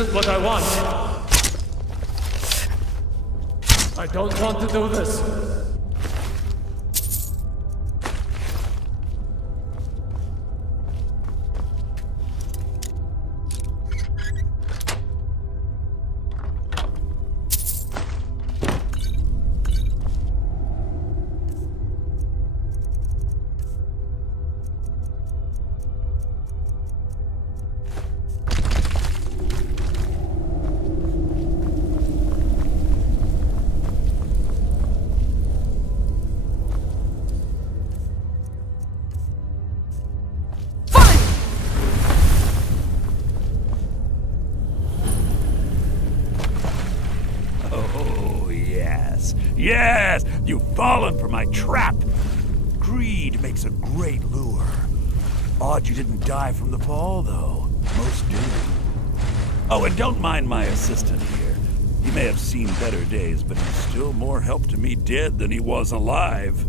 isn't what I want. I don't want to do this. Yes! You've fallen for my trap! Greed makes a great lure. Odd you didn't die from the fall, though. Most do. Oh, and don't mind my assistant here. He may have seen better days, but he's still more help to me dead than he was alive.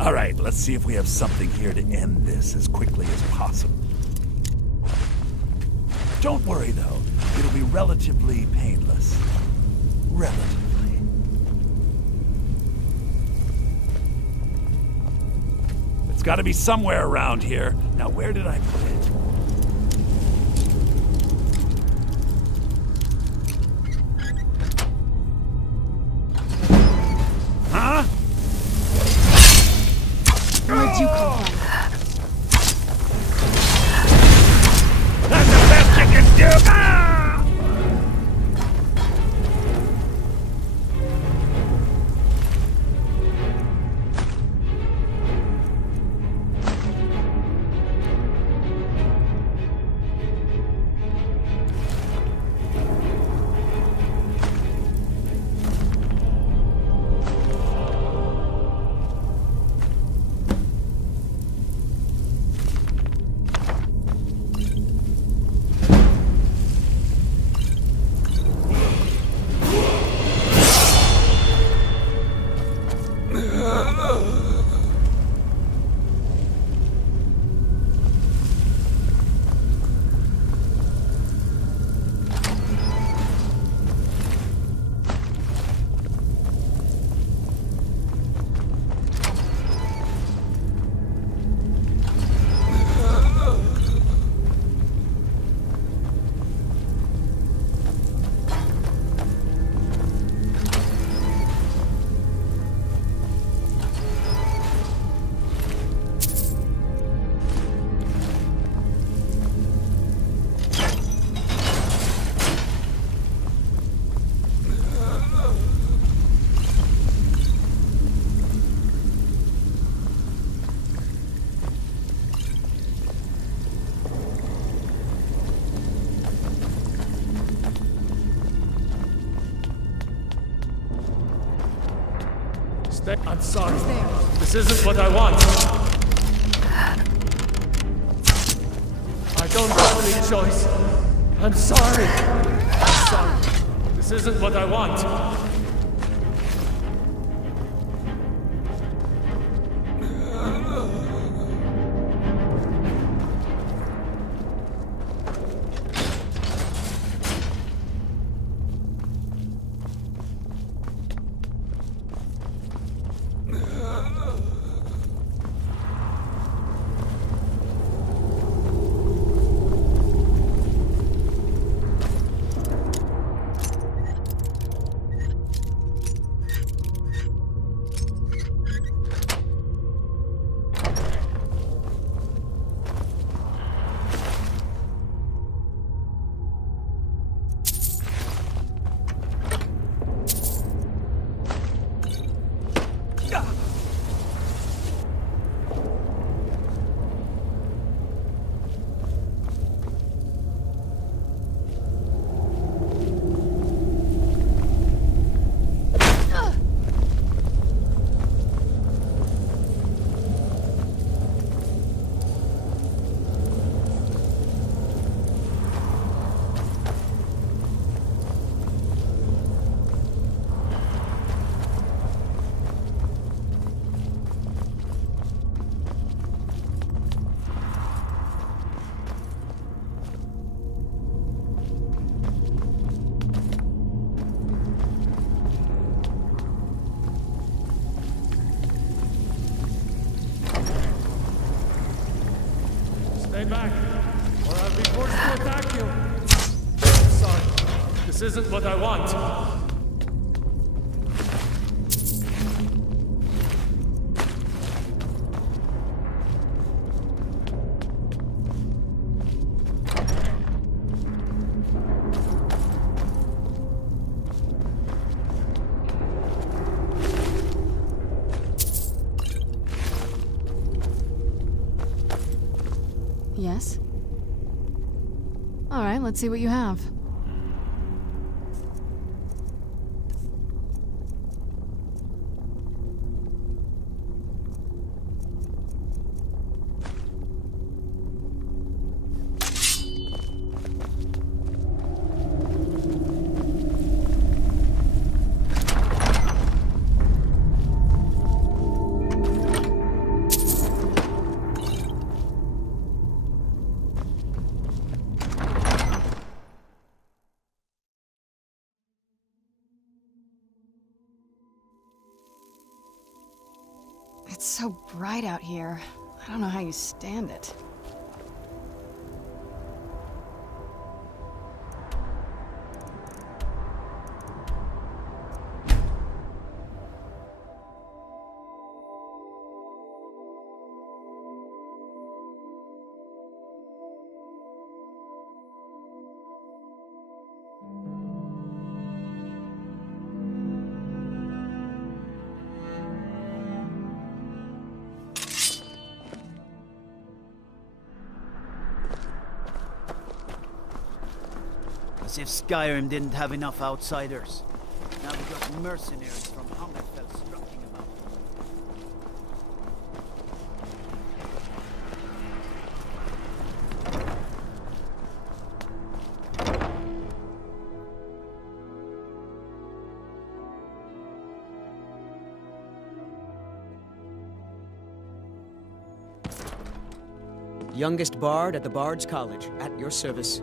All right, let's see if we have something here to end this as quickly as possible. Don't worry, though. It'll be relatively painless. Relatively. It's got to be somewhere around here. Now, where did I put it? Huh? Where'd you come from? That's the best you can do! Ah! I'm sorry. This isn't what I want. I don't have any choice. I'm sorry. I'm sorry. This isn't what I want. Stay back, or I'll be forced to attack you. I'm sorry. This isn't what I want. Yes? All right, let's see what you have. It's so bright out here. I don't know how you stand it. As if Skyrim didn't have enough outsiders. Now we got mercenaries from Hungerfell strutting about. Youngest bard at the Bard's College, at your service.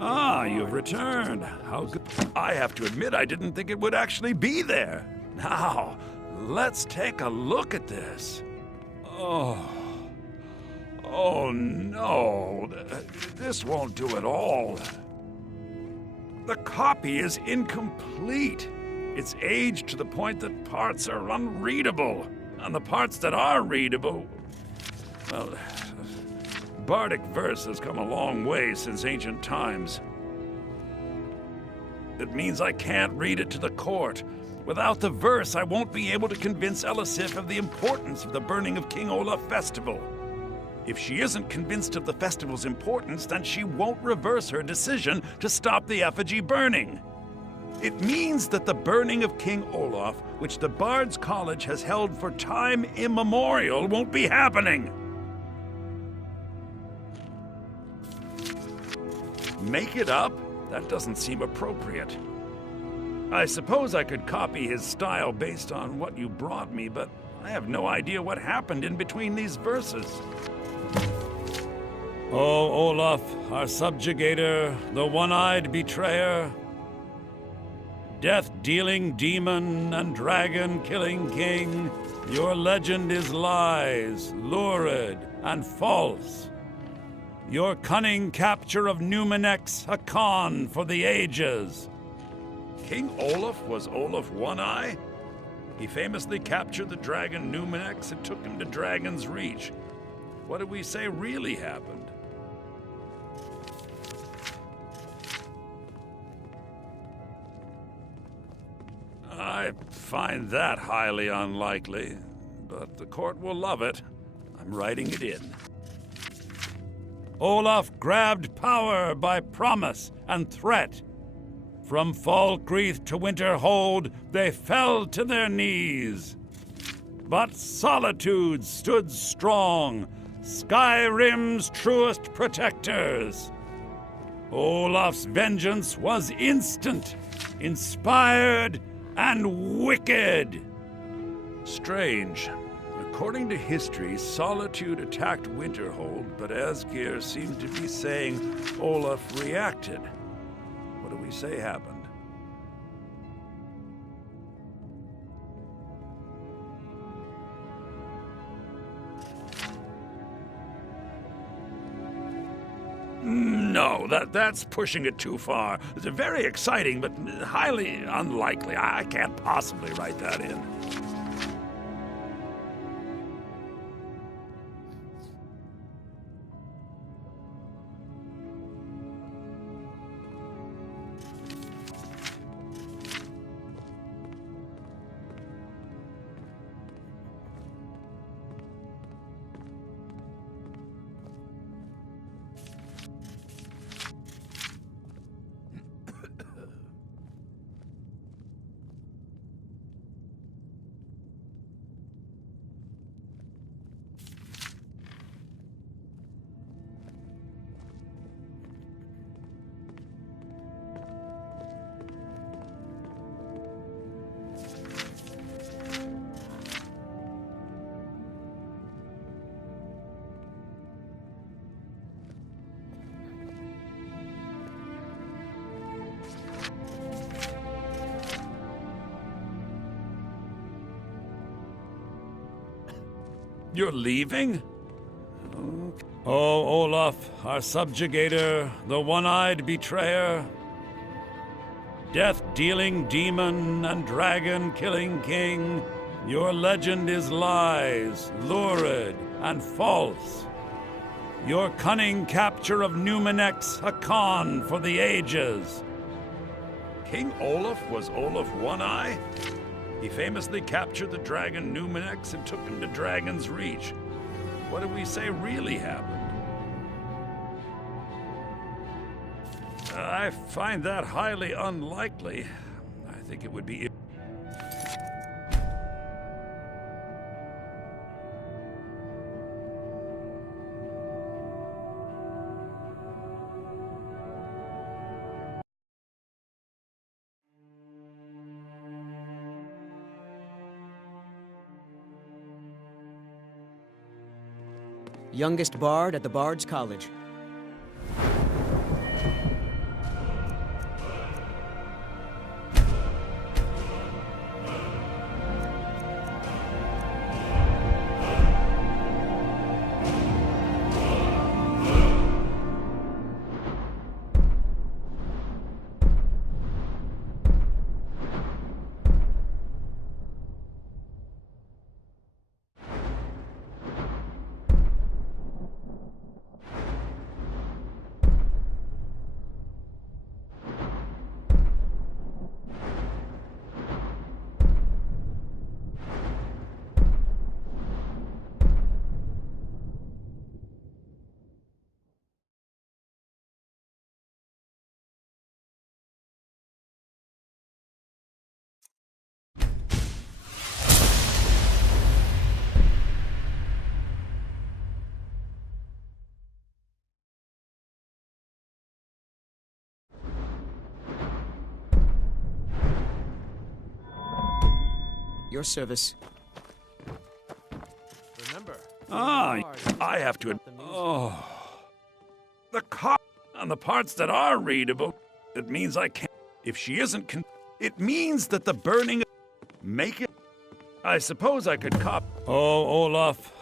Ah, you've returned. How good. I have to admit, I didn't think it would actually be there. Now, let's take a look at this. Oh. Oh, no. This won't do at all. The copy is incomplete. It's aged to the point that parts are unreadable. And the parts that are readable, well, Bardic verse has come a long way since ancient times. It means I can't read it to the court. Without the verse, I won't be able to convince Elisif of the importance of the burning of King Olaf festival. If she isn't convinced of the festival's importance, then she won't reverse her decision to stop the effigy burning. It means that the burning of King Olaf, which the Bard's College has held for time immemorial, won't be happening. Make it up? That doesn't seem appropriate. I suppose I could copy his style based on what you brought me, but I have no idea what happened in between these verses. Oh, Olaf, our subjugator, the one-eyed betrayer, death-dealing demon and dragon-killing king, your legend is lies, lurid, and false. Your cunning capture of Numenex, a con for the ages. King Olaf was Olaf One-Eye? He famously captured the dragon Numenex and took him to Dragon's Reach. What did we say really happened? I find that highly unlikely, but the court will love it. I'm writing it in. Olaf grabbed power by promise and threat. From Falkreath to Winterhold, they fell to their knees. But Solitude stood strong, Skyrim's truest protectors. Olaf's vengeance was instant, inspired, and wicked. Strange. According to history, Solitude attacked Winterhold, but Asgeir seemed to be saying Olaf reacted. What do we say happened? that's pushing it too far. It's very exciting, but highly unlikely. I can't possibly write that in. You're leaving? Oh, Olaf, our subjugator, the one-eyed betrayer, death-dealing demon and dragon-killing king, your legend is lies, lurid and false. Your cunning capture of Numenex, a con for the ages. King Olaf was Olaf One-Eye? He famously captured the dragon Numenex and took him to Dragon's Reach. What do we say really happened? I find that highly unlikely. I think it would be... Youngest bard at the Bard's College. Your service. Remember. I have to... The car on the parts that are readable, it means I can't... If she isn't it means that the burning... Make it... I suppose I could cop... Oh, Olaf.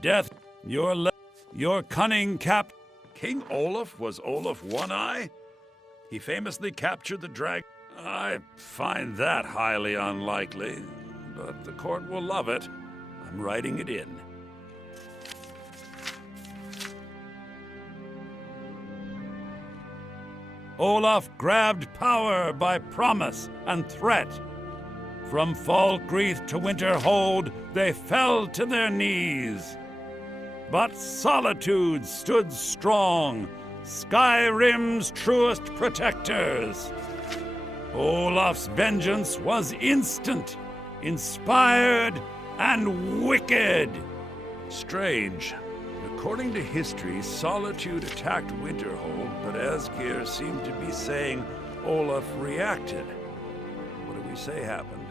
Death, your cunning cap... King Olaf was Olaf One-Eye? He famously captured the dragon... I find that highly unlikely, but the court will love it. I'm writing it in. Olaf grabbed power by promise and threat. From Falkreath to Winterhold, they fell to their knees. But solitude stood strong, Skyrim's truest protectors. Olaf's vengeance was instant, inspired, and wicked. Strange. According to history, Solitude attacked Winterhold, but Asgeir seemed to be saying Olaf reacted. What do we say happened?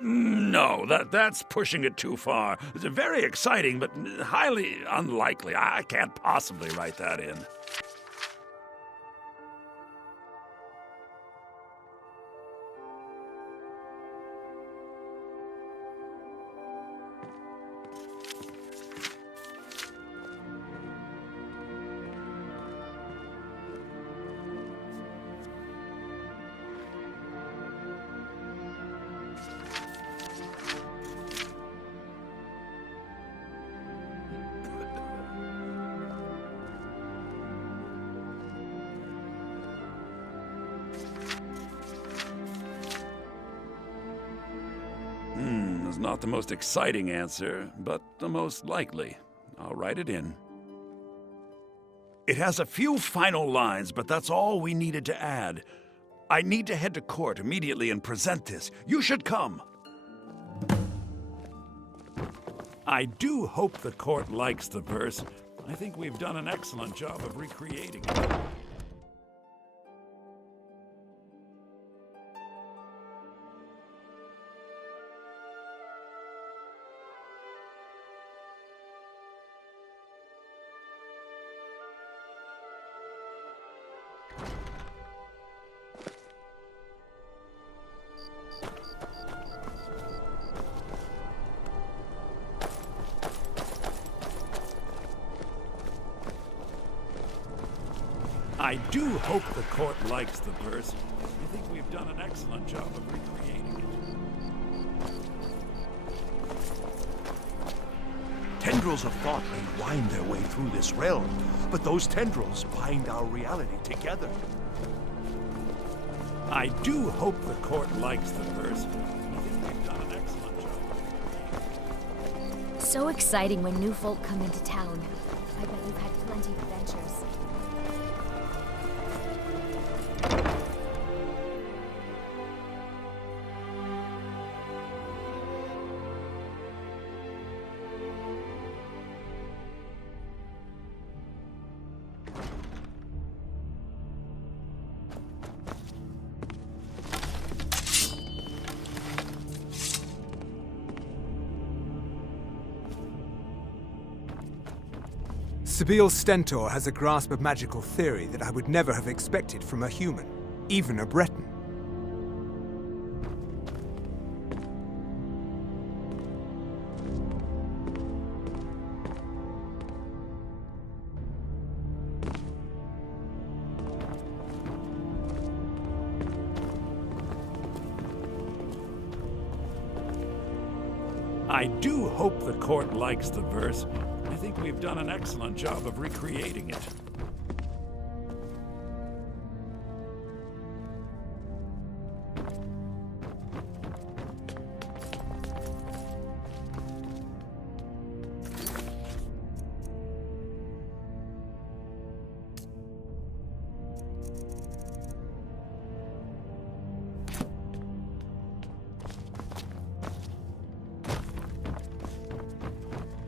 No, that's pushing it too far. It's very exciting, but highly unlikely. I can't possibly write that in. Not the most exciting answer, but the most likely. I'll write it in. It has a few final lines, but that's all we needed to add. I need to head to court immediately and present this. You should come. I do hope the court likes the verse. I think we've done an excellent job of recreating it. I do hope the court likes the verse. I think we've done an excellent job of recreating it. Tendrils of thought may wind their way through this realm, but those tendrils bind our reality together. I do hope the court likes the verse. I think we've done an excellent job of recreating it. So exciting when new folk come into town. I bet you've had plenty of adventures. Sibyl Stentor has a grasp of magical theory that I would never have expected from a human, even a Breton. I do hope the court likes the verse. I think we've done an excellent job of recreating it.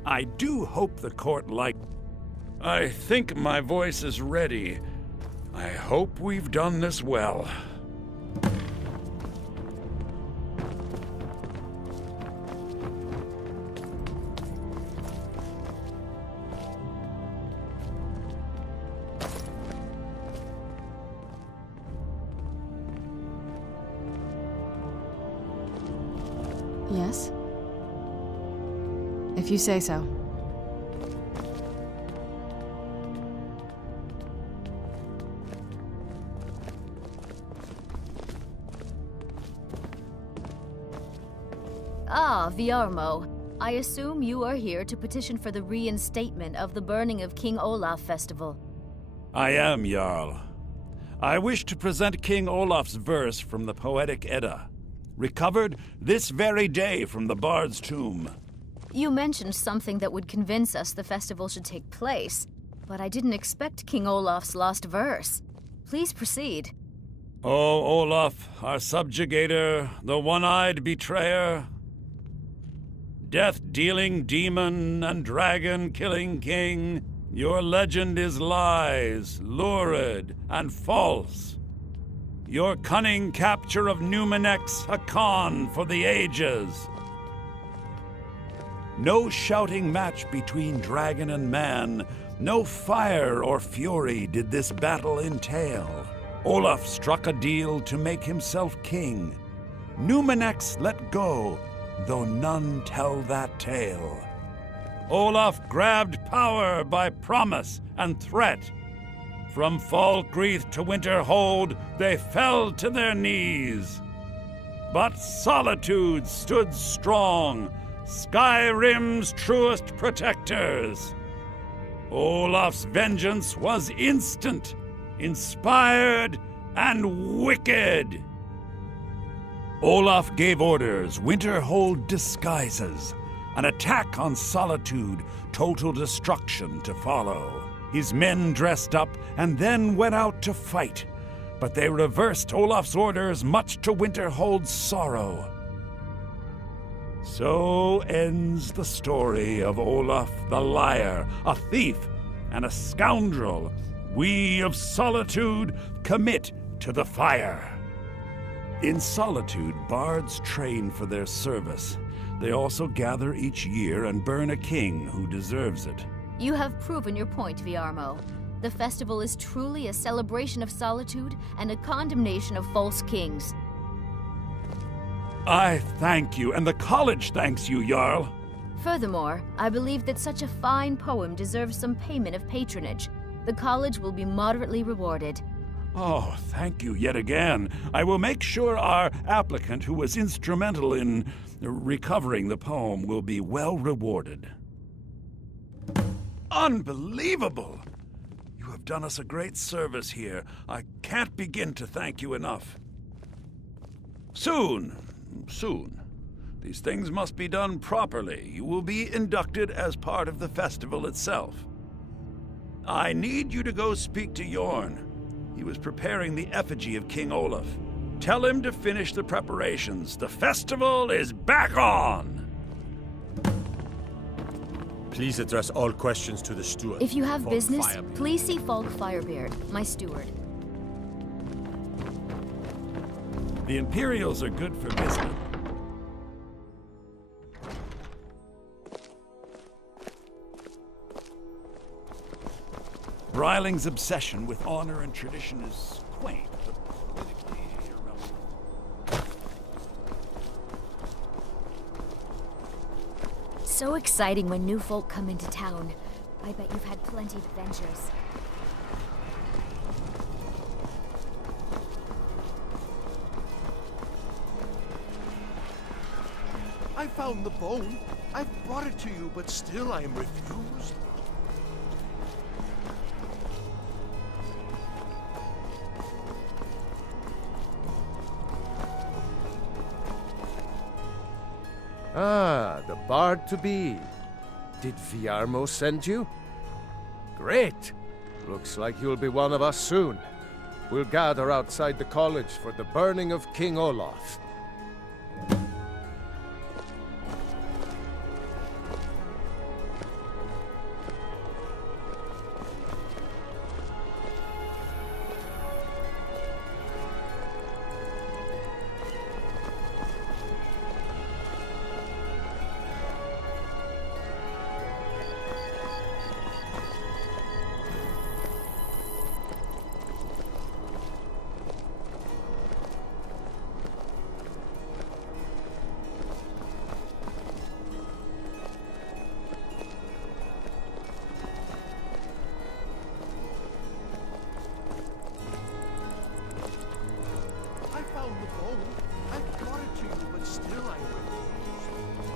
I do hope the court I think my voice is ready. I hope we've done this well. Yes? If you say so. Ah, Viarmo. I assume you are here to petition for the reinstatement of the burning of King Olaf festival. I am, Jarl. I wish to present King Olaf's verse from the Poetic Edda, recovered this very day from the Bard's tomb. You mentioned something that would convince us the festival should take place, but I didn't expect King Olaf's lost verse. Please proceed. O Olaf, our subjugator, the one-eyed betrayer, death-dealing demon and dragon-killing king, your legend is lies, lurid, and false. Your cunning capture of Numenex, a con for the ages. No shouting match between dragon and man, no fire or fury did this battle entail. Olaf struck a deal to make himself king. Numenex let go, though none tell that tale. Olaf grabbed power by promise and threat. From Falkreath to Winterhold, they fell to their knees. But Solitude stood strong, Skyrim's truest protectors. Olaf's vengeance was instant, inspired, and wicked. Olaf gave orders, Winterhold disguises, an attack on Solitude, total destruction to follow. His men dressed up and then went out to fight, but they reversed Olaf's orders, much to Winterhold's sorrow. So ends the story of Olaf the liar, a thief and a scoundrel. We of Solitude commit to the fire. In Solitude, bards train for their service. They also gather each year and burn a king who deserves it. You have proven your point, Viarmo. The festival is truly a celebration of solitude and a condemnation of false kings. I thank you, and the college thanks you, Jarl. Furthermore, I believe that such a fine poem deserves some payment of patronage. The college will be moderately rewarded. Oh, thank you yet again. I will make sure our applicant, who was instrumental in recovering the poem, will be well rewarded. Unbelievable! You have done us a great service here. I can't begin to thank you enough. Soon. These things must be done properly. You will be inducted as part of the festival itself. I need you to go speak to Yorn. He was preparing the effigy of King Olaf. Tell him to finish the preparations. The festival is back on! Please address all questions to the steward. If you have Falk business, Firebeard. please see Falk Firebeard, my steward. The Imperials are good for business. Bryling's obsession with honor and tradition is quaint, but politically irrelevant. So exciting when new folk come into town. I bet you've had plenty of adventures. I found the bone. I brought it to you, but still I am refused. Ah, the bard-to-be. Did Viarmo send you? Great! Looks like you'll be one of us soon. We'll gather outside the college for the burning of King Olaf.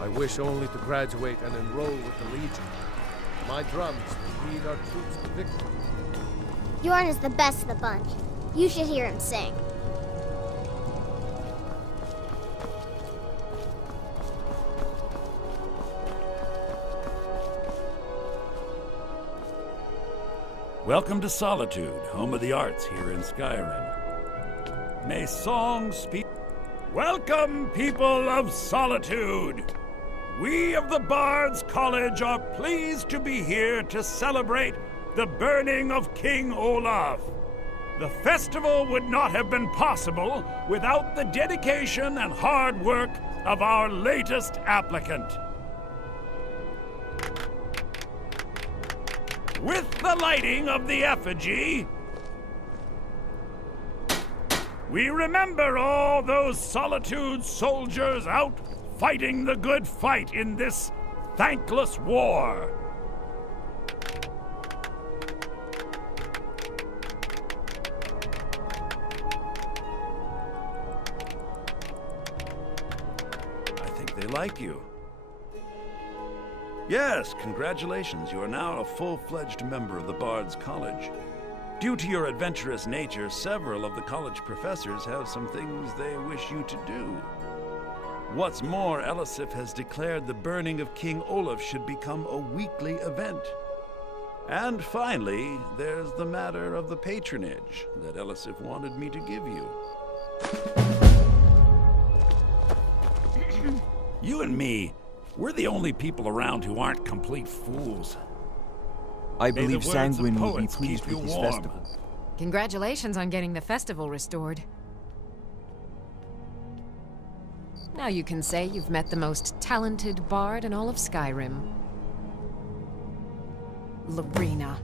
I wish only to graduate and enroll with the Legion. My drums will lead our troops to victory. Yorn is the best of the bunch. You should hear him sing. Welcome to Solitude, home of the arts here in Skyrim. May song speak. Welcome, people of Solitude! We of the Bards College are pleased to be here to celebrate the burning of King Olaf. The festival would not have been possible without the dedication and hard work of our latest applicant. With the lighting of the effigy, we remember all those Solitude soldiers out fighting the good fight in this thankless war. I think they like you. Yes, congratulations. You are now a full-fledged member of the Bard's College. Due to your adventurous nature, several of the college professors have some things they wish you to do. What's more, Elisif has declared the burning of King Olaf should become a weekly event. And finally, there's the matter of the patronage that Elisif wanted me to give you. You and me, we're the only people around who aren't complete fools. I believe Sanguine will be pleased with this festival. Congratulations on getting the festival restored. Now you can say you've met the most talented bard in all of Skyrim. Lorena.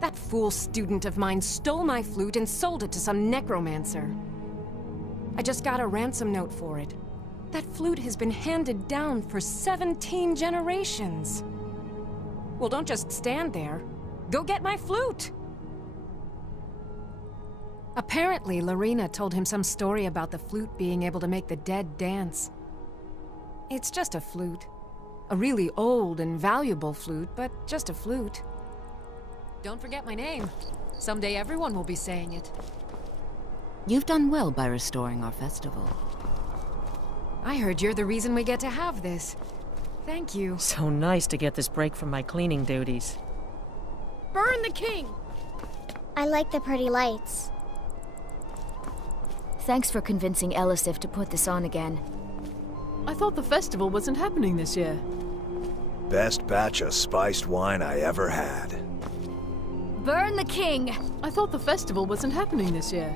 That fool student of mine stole my flute and sold it to some necromancer. I just got a ransom note for it. That flute has been handed down for 17 generations. Well, don't just stand there. Go get my flute! Apparently, Lorena told him some story about the flute being able to make the dead dance. It's just a flute. A really old and valuable flute, but just a flute. Don't forget my name. Someday everyone will be saying it. You've done well by restoring our festival. I heard you're the reason we get to have this. Thank you. So nice to get this break from my cleaning duties. Burn the king! I like the pretty lights. Thanks for convincing Elisif to put this on again. I thought the festival wasn't happening this year. Best batch of spiced wine I ever had. Burn the king! I thought the festival wasn't happening this year.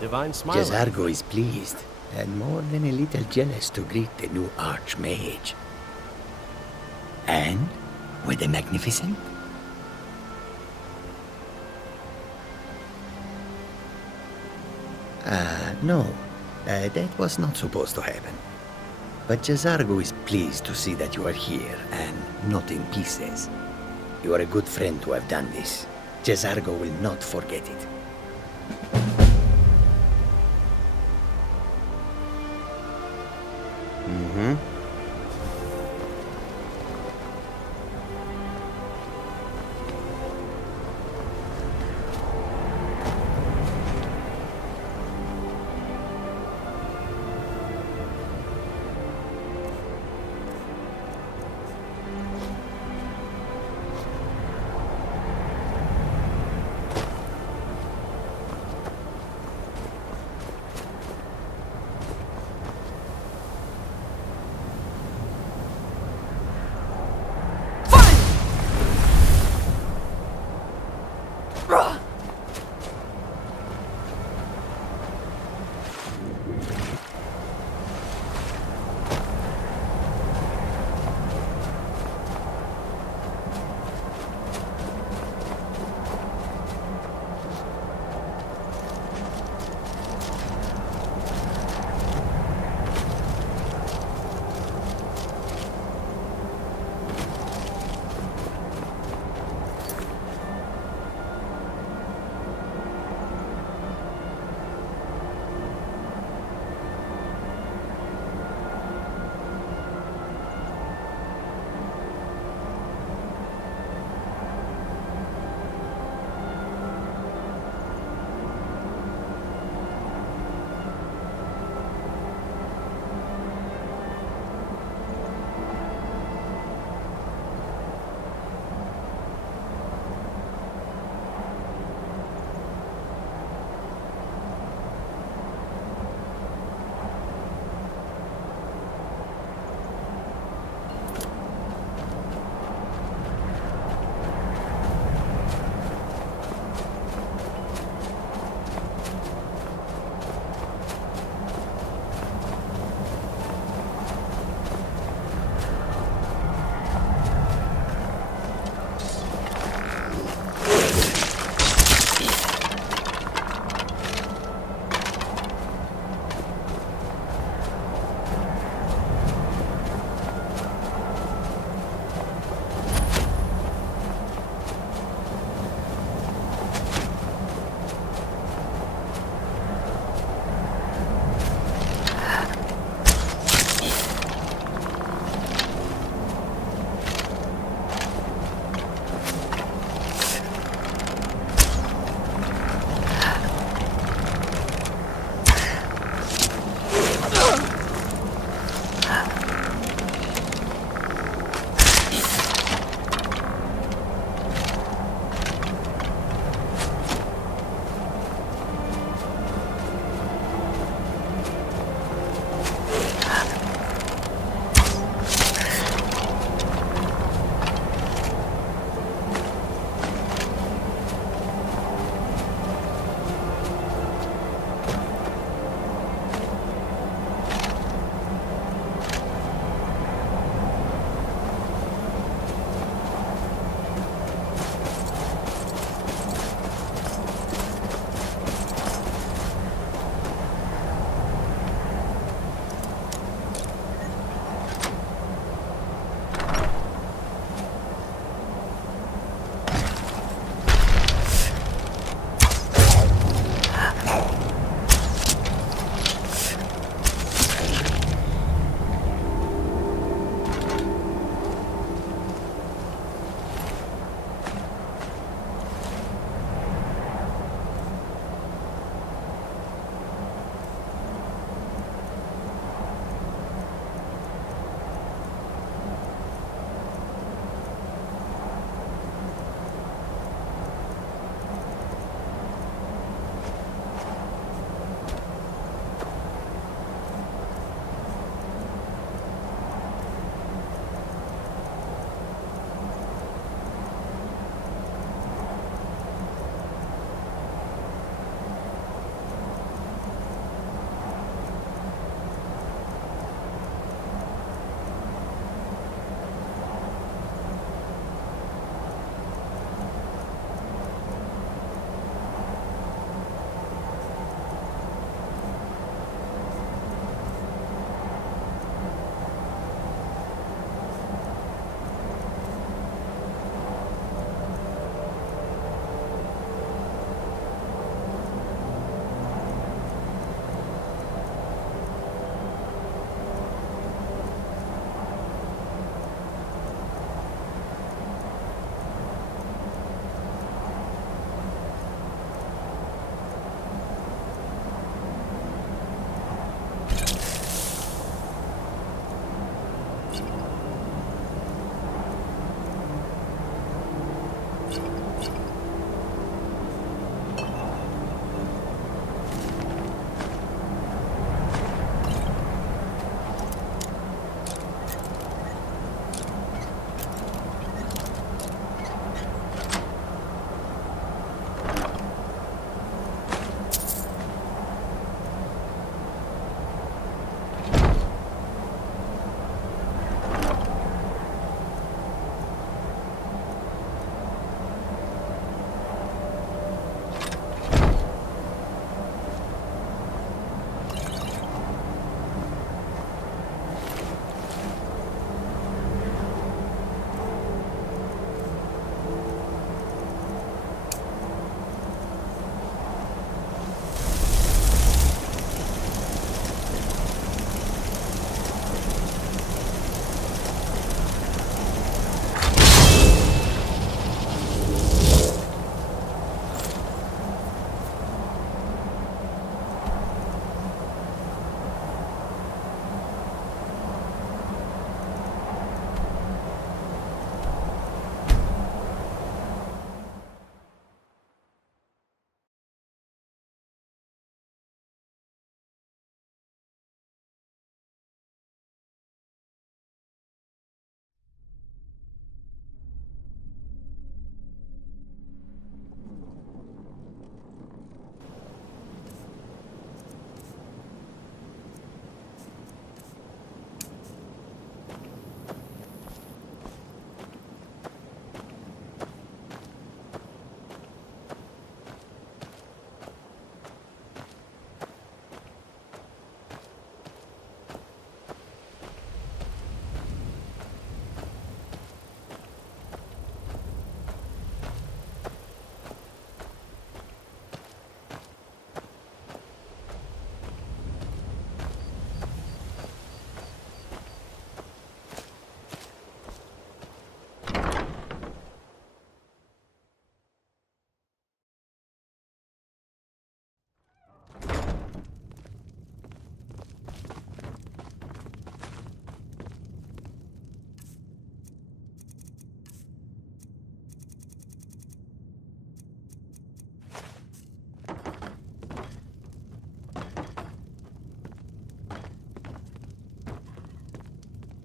Divine smile. Jazargo is pleased, and more than a little jealous to greet the new Archmage. And were they magnificent? No. That was not supposed to happen. But Jazargo is pleased to see that you are here, and not in pieces. You are a good friend to have done this. Jazargo will not forget it.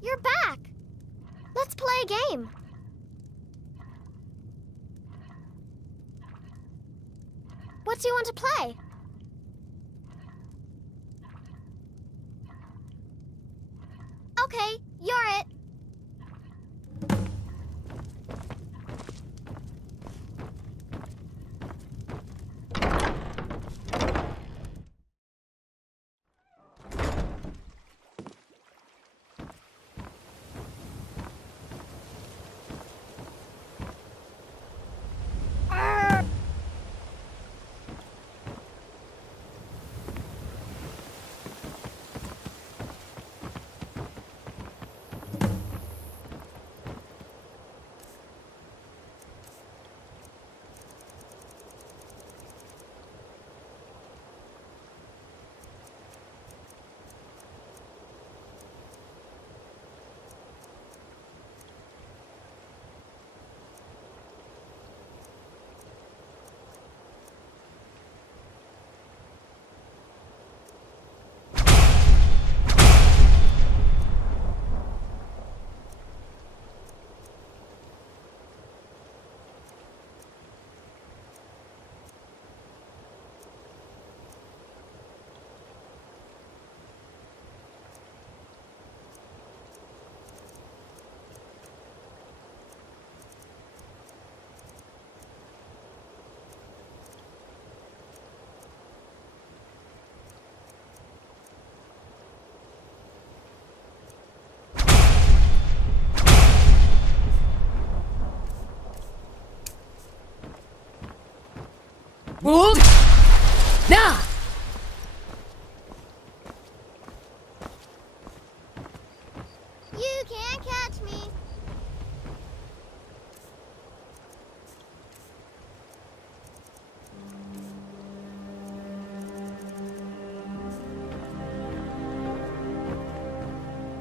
You're back! Let's play a game. What do you want to play? Okay, you're it. Hold! Now! You can't catch me.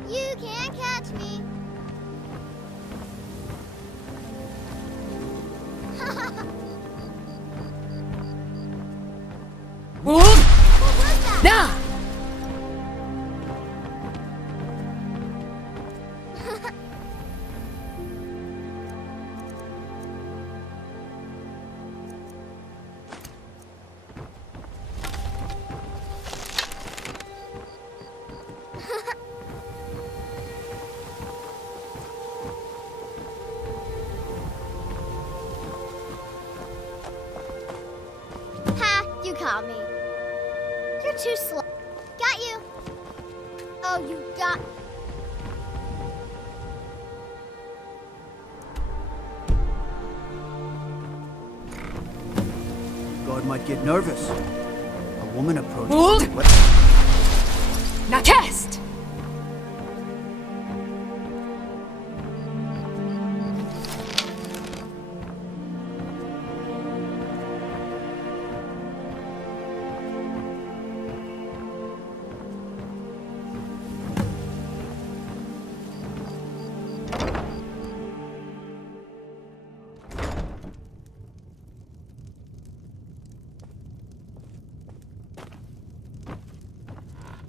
You can't catch catch me. What was that? Nah! Ha, you caught me. You're too slow. Got you. Oh, you got... God might get nervous. A woman approaches. Hold! What? Now cast!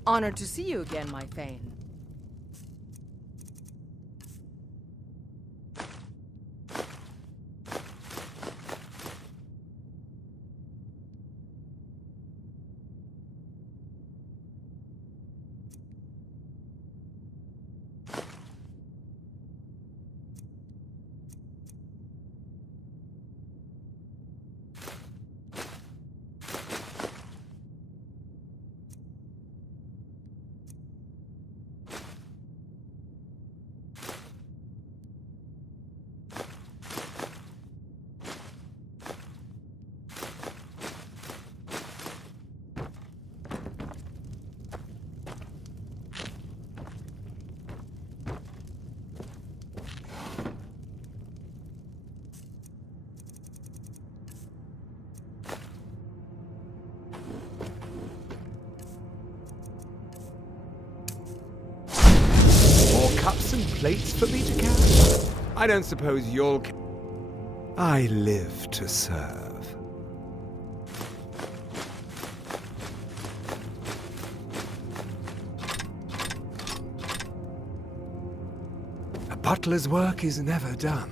Honored to see you again, my Thane. Cups and plates for me to carry? I don't suppose you'll... I live to serve. A butler's work is never done.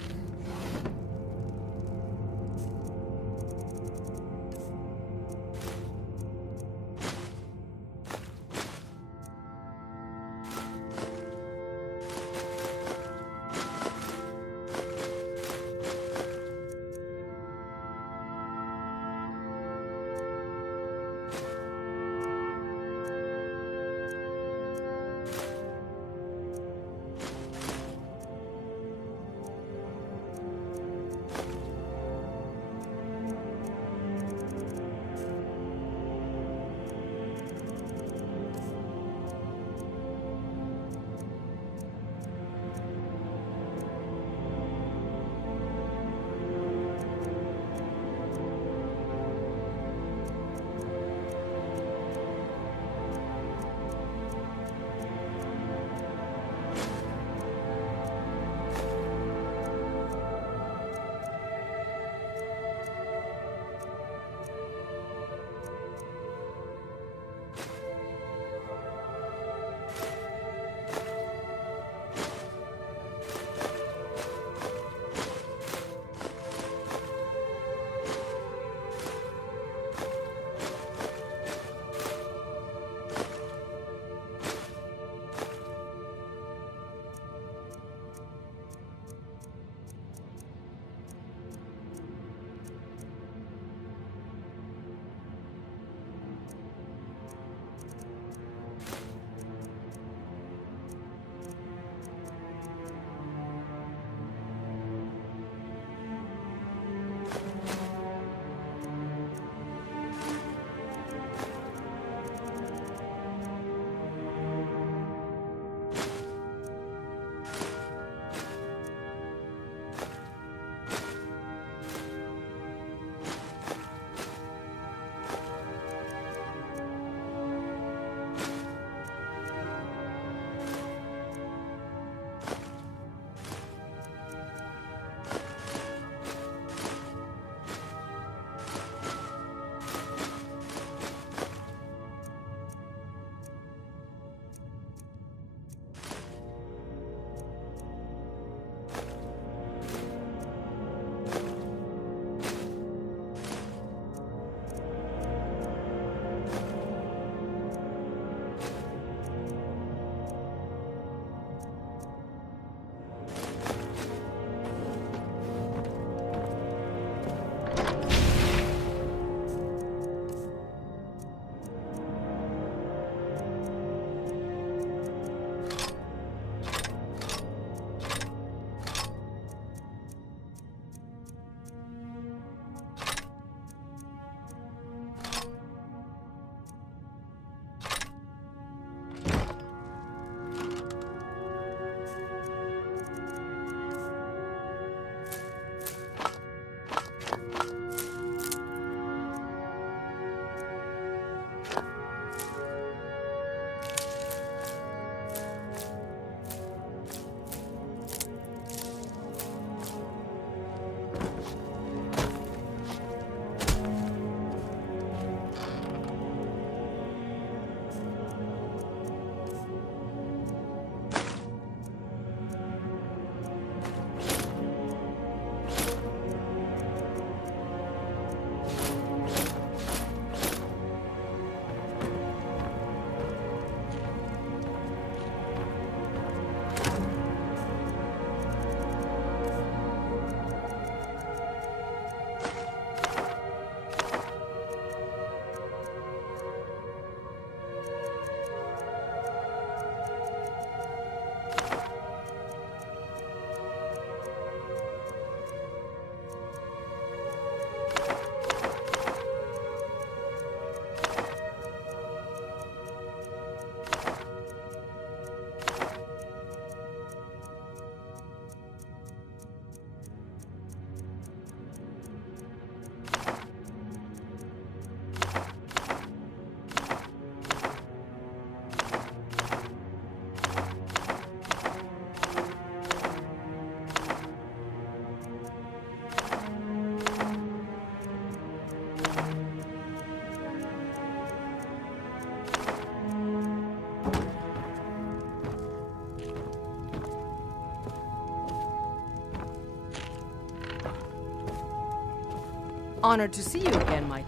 Honored to see you again, my...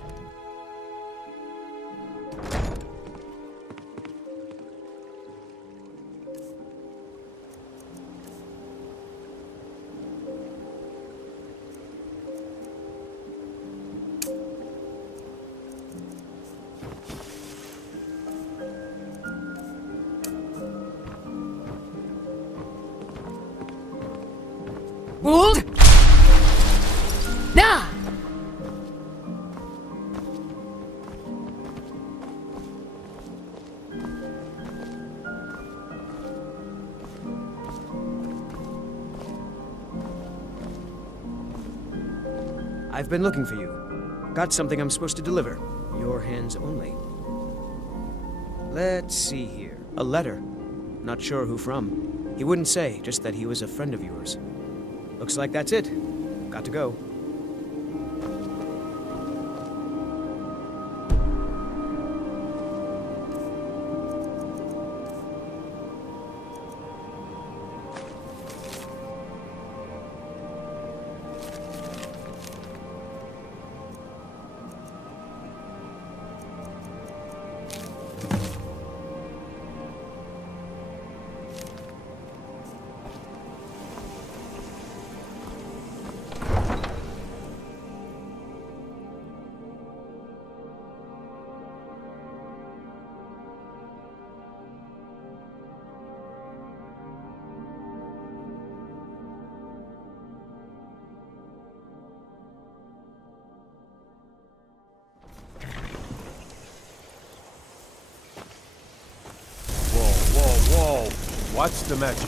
Hold! Nah! I've been looking for you. Got something I'm supposed to deliver. Your hands only. Let's see here. A letter. Not sure who from. He wouldn't say, just that he was a friend of yours. Looks like that's it. Got to go. Whoa! What's the magic?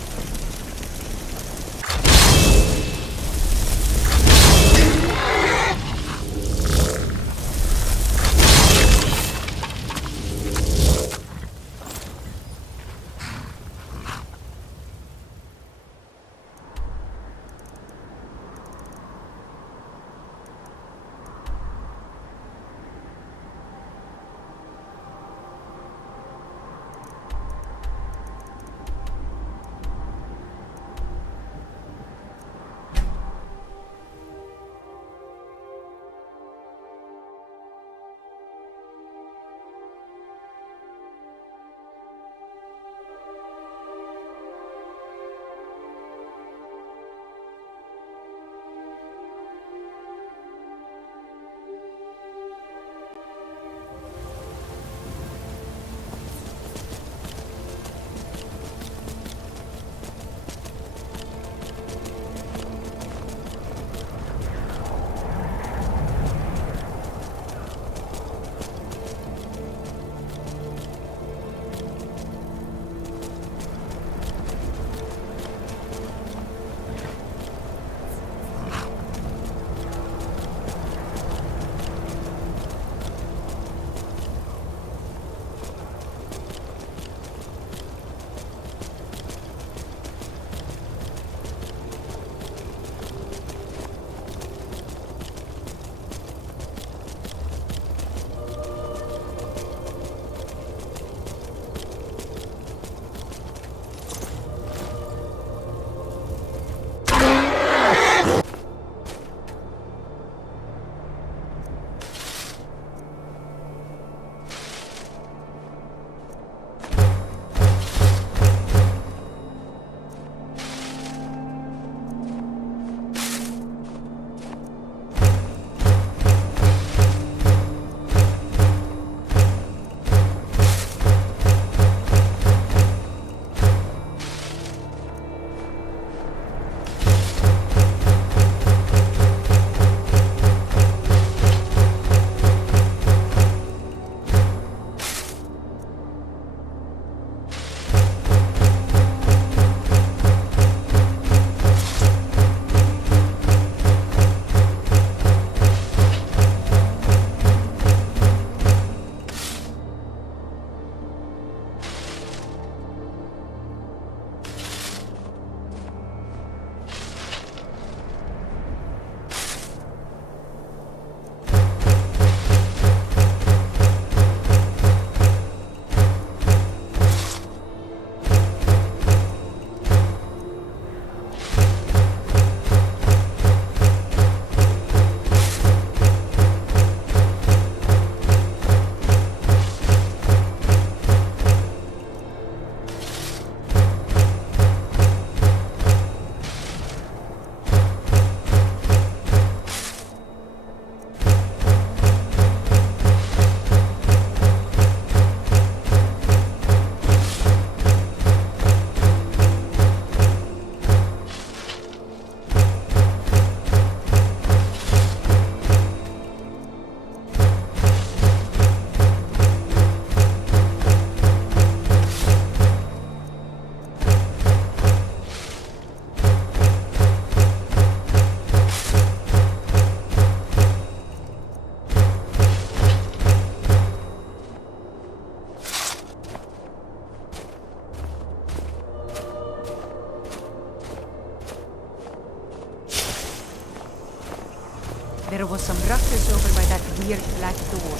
There was some ruckus over by that weird black door.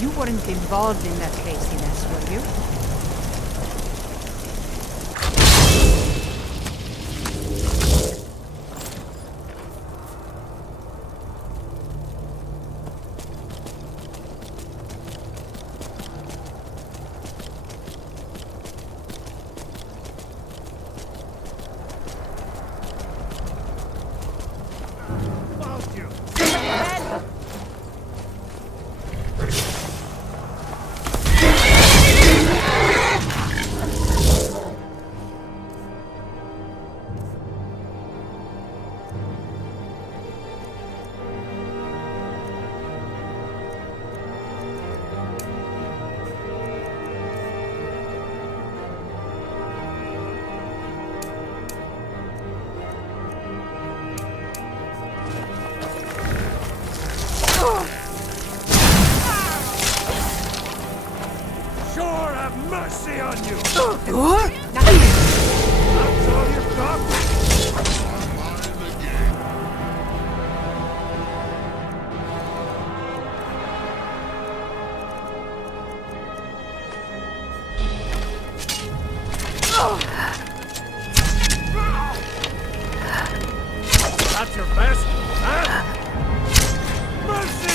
You weren't involved in that craziness, were you? Sure, have mercy on you! What? That's all you've got? That's your best, huh? Mercy!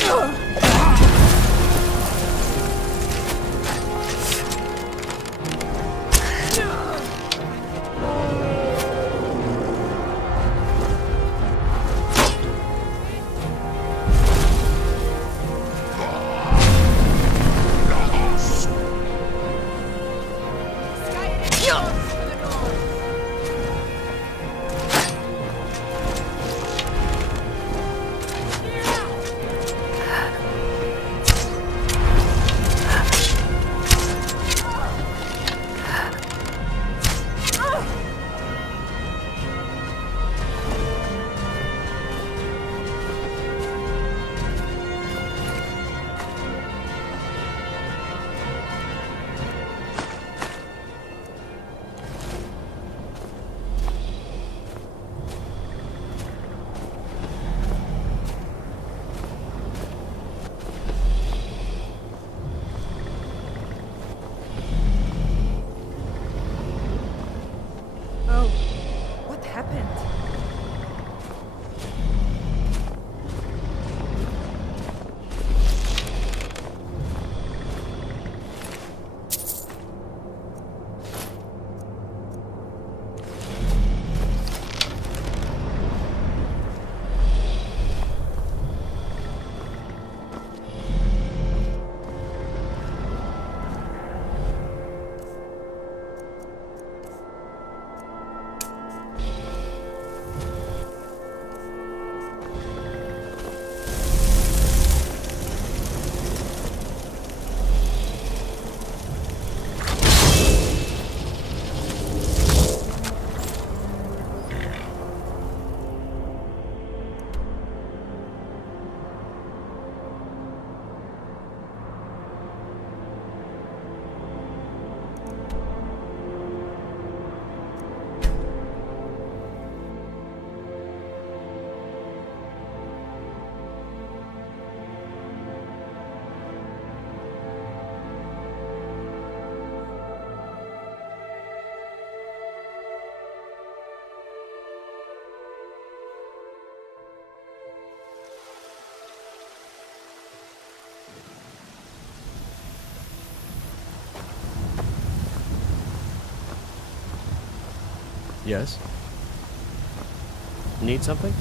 Yes? Need something?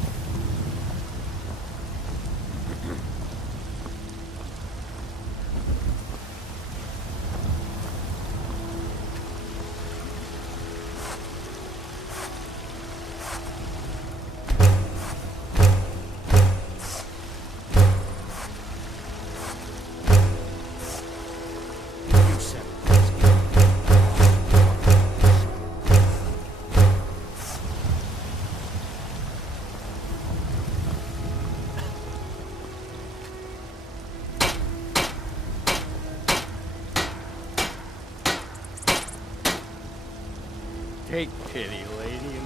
Take pity, lady.